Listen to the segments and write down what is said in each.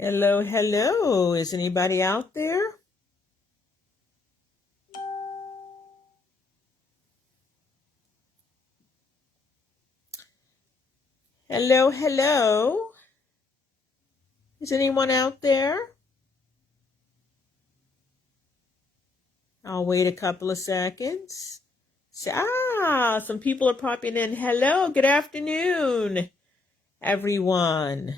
Hello, hello. Is anybody out there? Hello, hello. Is anyone out there? I'll wait a couple of seconds. Some people are popping in. Hello, good afternoon, everyone.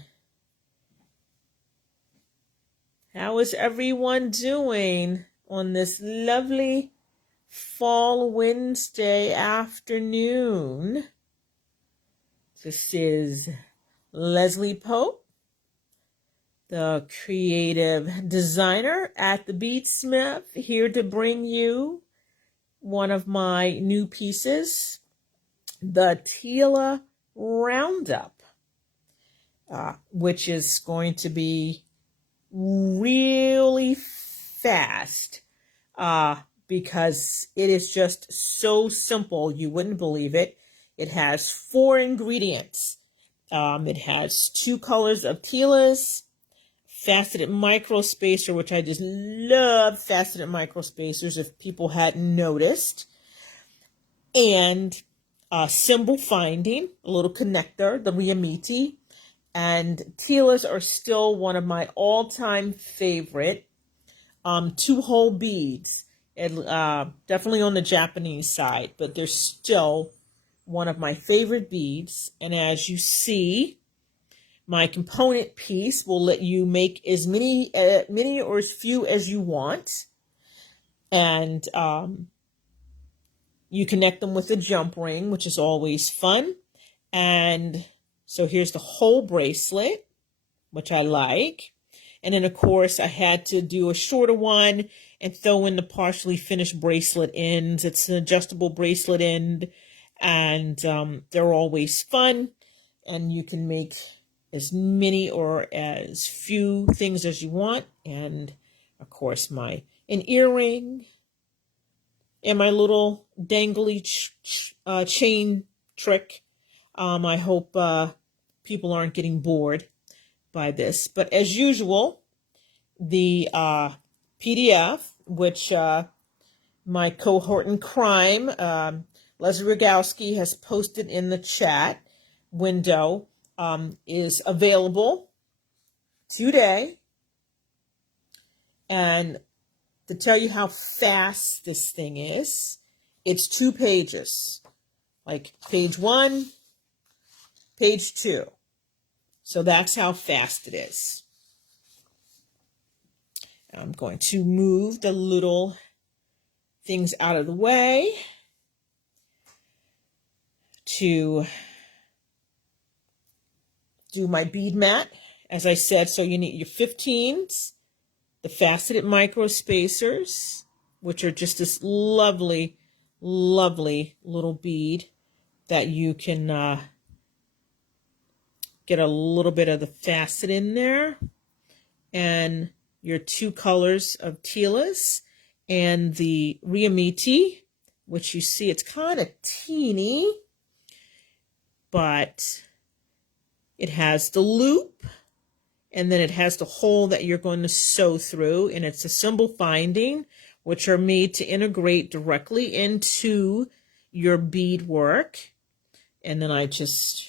How is everyone doing on this lovely fall Wednesday afternoon? This is Leslie Pope, the creative designer at the Beadsmith, here to bring you one of my new pieces, the Tila Roundup, which is going to be really fast because it is just so simple. You wouldn't believe it. It has 4 ingredients. It has 2 colors of Tila's, faceted micro spacer, which I just love faceted micro spacers if people hadn't noticed, and symbol finding, a little connector, the Riamiti, and Tila's are still one of my all-time favorite 2-hole beads, and definitely on the Japanese side, but they're still one of my favorite beads. And as you see, my component piece will let you make as many or as few as you want. And you connect them with a jump ring, which is always fun. And so here's the whole bracelet, which I like. And then, of course, I had to do a shorter one and throw in the partially finished bracelet ends. It's an adjustable bracelet end, and they're always fun. And you can make as many or as few things as you want. And of course, an earring and my little dangly chain trick. I hope people aren't getting bored by this. But as usual, the PDF, which my cohort in crime, Leslie Rogowski, has posted in the chat window, is available today. And to tell you how fast this thing is, it's 2 pages, like page 1, page 2. So that's how fast it is. I'm going to move the little things out of the way to do my bead mat. As I said, so you need your 15s, the faceted micro spacers, which are just this lovely, lovely little bead that you can get a little bit of the facet in there, and your 2 colors of Tila's and the Riamiti, which you see it's kind of teeny, but it has the loop, and then it has the hole that you're going to sew through, and it's a symbol finding, which are made to integrate directly into your bead work. And then I just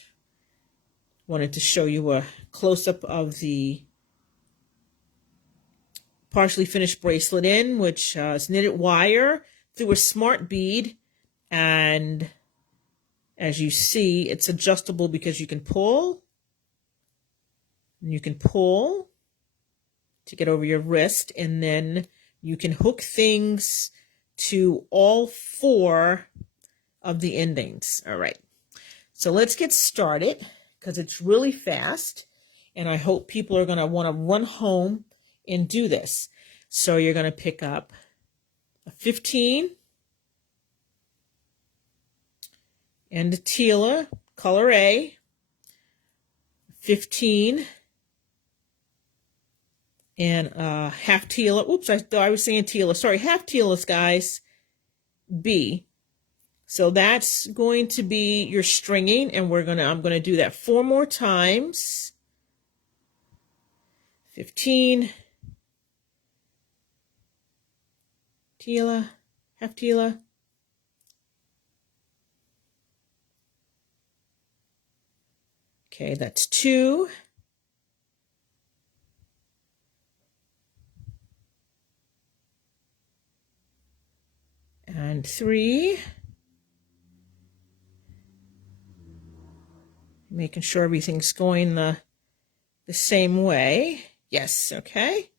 wanted to show you a close-up of the partially finished bracelet in, which is knitted wire through a smart bead. And as you see, it's adjustable because you can pull, and you can pull to get over your wrist, and then you can hook things to all 4 of the endings. All right, so let's get started because it's really fast, and I hope people are going to want to run home and do this. So you're going to pick up a 15 and a Tila, color A, 15 and half Tila. Oops, I thought I was saying Tila. Sorry, half Tila's, guys, B. So that's going to be your stringing, and I'm going to do that 4 more times. 15. Tila, half Tila. Okay, that's 2. And 3. Making sure everything's going the same way. Yes, okay.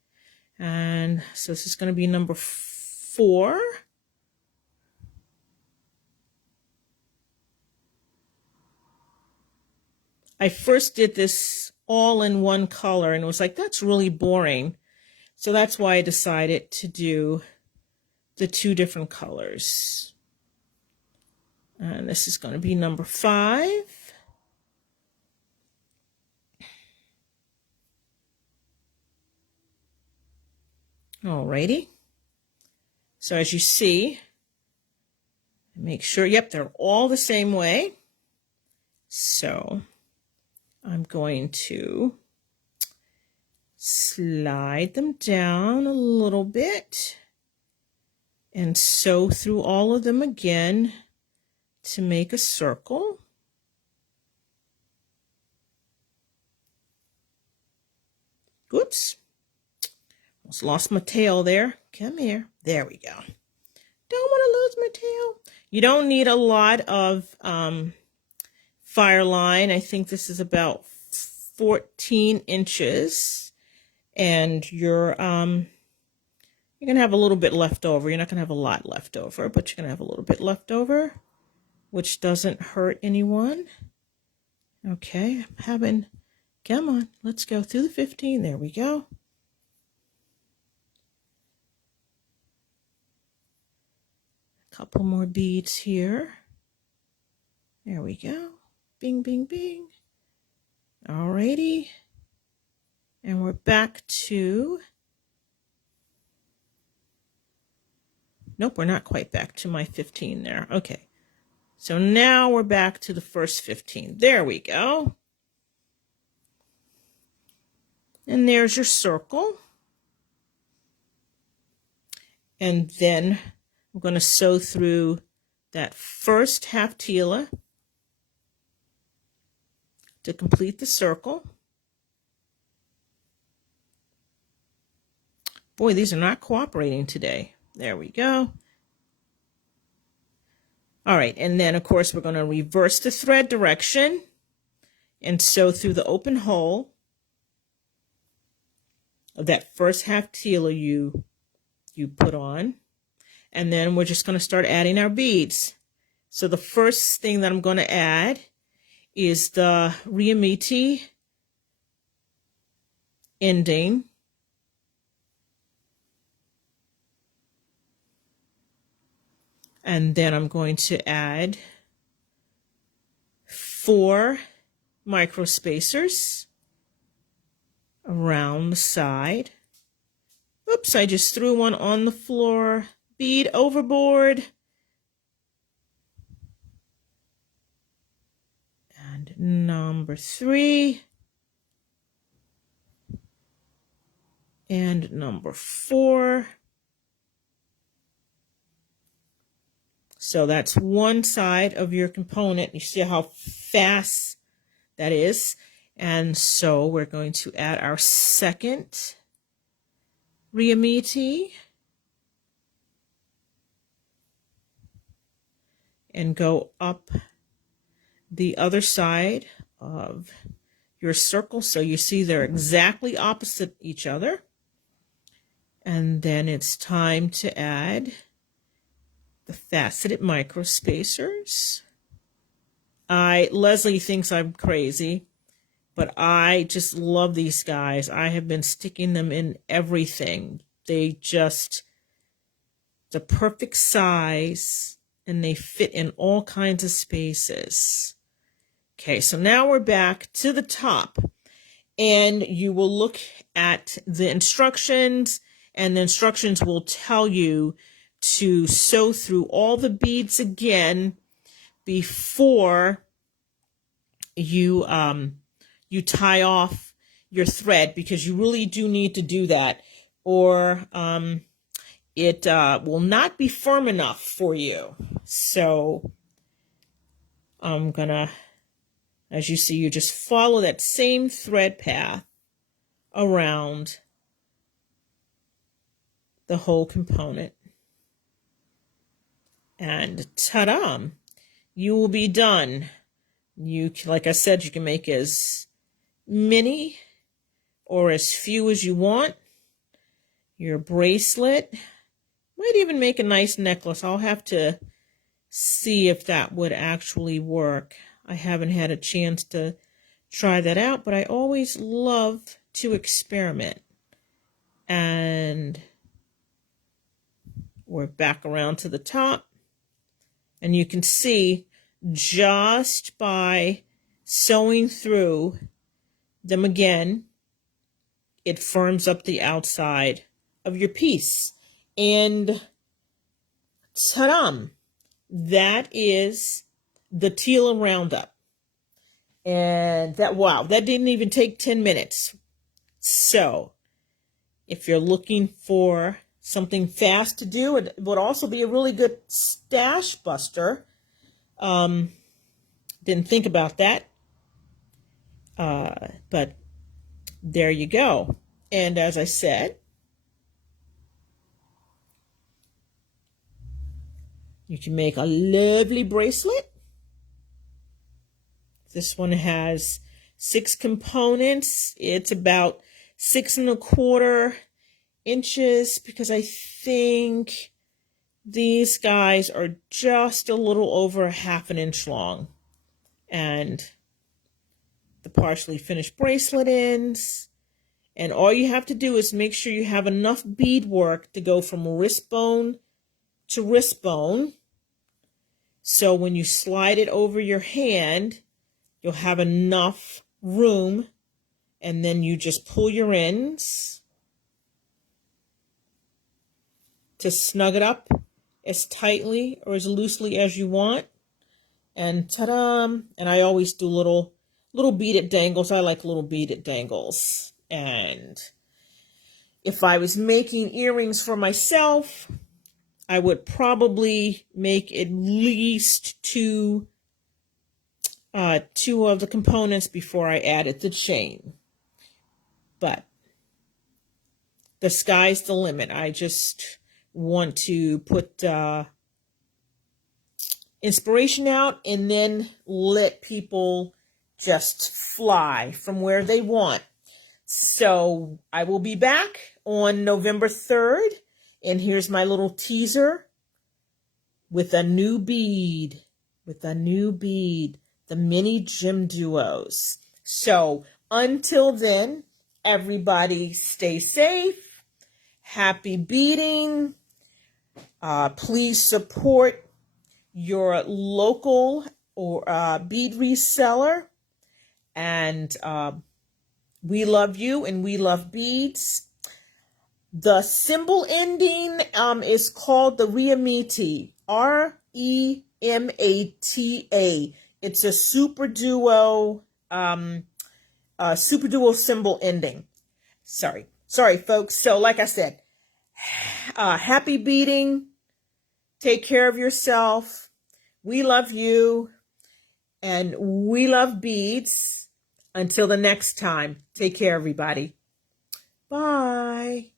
And so this is going to be number 4. I first did this all in one color and it was like, that's really boring. So that's why I decided to do the 2 different colors. And this is going to be number 5. Alrighty. So as you see, make sure, yep, they're all the same way. So I'm going to slide them down a little bit and sew through all of them again to make a circle. Oops. Almost lost my tail there. Come here. There we go. Don't want to lose my tail. You don't need a lot of fire line. I think this is about 14 inches. And you're going to have a little bit left over. You're not going to have a lot left over, but you're going to have a little bit left over, which doesn't hurt anyone. Okay, I'm having, come on, let's go through the 15. There we go. Couple more beads here. There we go. Bing, bing, bing. Alrighty. And we're back to, nope, we're not quite back to my 15 there. Okay. So now we're back to the first 15. There we go. And there's your circle. And then I'm going to sew through that first half Tila to complete the circle. Boy, these are not cooperating today. There we go. All right, and then of course we're going to reverse the thread direction and sew through the open hole of that first half Tila you put on. And then we're just going to start adding our beads. So the first thing that I'm going to add is the Riamiti ending. And then I'm going to add 4 micro spacers around the side. Oops, I just threw one on the floor. Bead overboard. And number 3. And number 4. So that's one side of your component. You see how fast that is. And so we're going to add our second Riamiti and go up the other side of your circle. So you see they're exactly opposite each other. And then it's time to add the faceted micro spacers. Leslie thinks I'm crazy, but I just love these guys. I have been sticking them in everything. They just, the perfect size, and they fit in all kinds of spaces. Okay, so now we're back to the top, and you will look at the instructions, and the instructions will tell you to sew through all the beads again before you you tie off your thread, because you really do need to do that, or it will not be firm enough for you. So I'm gonna, as you see, you just follow that same thread path around the whole component, and ta-da, you will be done. You, like I said, you can make as many or as few as you want. Your bracelet, might even make a nice necklace. I'll have to see if that would actually work. I haven't had a chance to try that out, but I always love to experiment. And we're back around to the top, and you can see just by sewing through them again, it firms up the outside of your piece. And ta-da! That is the Tila Roundup. And that, wow, that didn't even take 10 minutes. So if you're looking for something fast to do, it would also be a really good stash buster. Didn't think about that. But there you go. And as I said, you can make a lovely bracelet. This one has 6 components. It's about 6 1/4 inches, because I think these guys are just a little over 1/2 inch long. And the partially finished bracelet ends. And all you have to do is make sure you have enough beadwork to go from wrist bone to wrist bone. So when you slide it over your hand, you'll have enough room, and then you just pull your ends to snug it up as tightly or as loosely as you want. And ta-da! And I always do little beaded dangles. I like little beaded dangles. And if I was making earrings for myself, I would probably make at least two of the components before I added the chain. But the sky's the limit. I just want to put inspiration out and then let people just fly from where they want. So I will be back on November 3rd, and here's my little teaser with a new bead, the mini gem duos. So until then, everybody stay safe, happy beading. Please support your local or bead reseller, and we love you and we love beads. The symbol ending is called the Remata, Remata. It's a super duo symbol ending. Sorry folks. So like I said, happy beading. Take care of yourself. We love you, and we love beads. Until the next time, take care, everybody. Bye.